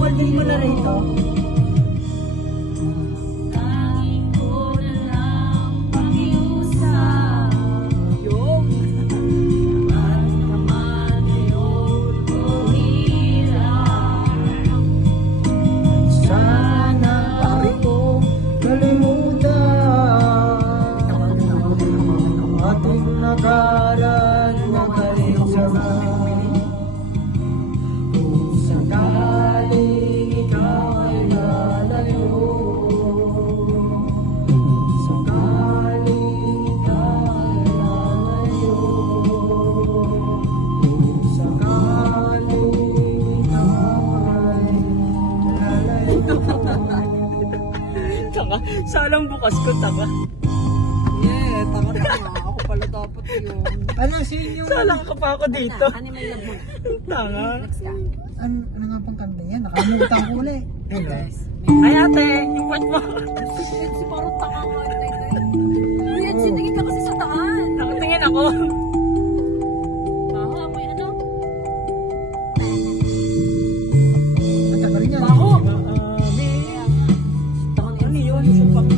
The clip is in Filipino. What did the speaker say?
Papadin mo na rito. Sana pare ko kalimutan ating nakaraan na kalinsahan. Kung sakaling ikaw ay lalayo, kung sakaling ikaw ay lalayo, kung sakaling ikaw ay lalayo. Tanga, salang bukas ko, tanga. Yeah, tanga-tanga. Ako pala dapat yun. Ano sinyo? Salang ka pa ako dito. Animal love mo na. Tanga. Next ka. Ano nga pang kanta yan? Nakalimutan ko ulit. Ay ate, yung point mo. Si parang tanga ko. Uy, Edsi, tingin ka kasi sa taan. Nakatingin ako. Baho, amoy ano? At saka rin yan. Ako. Tangan Ano yun? Yung pang...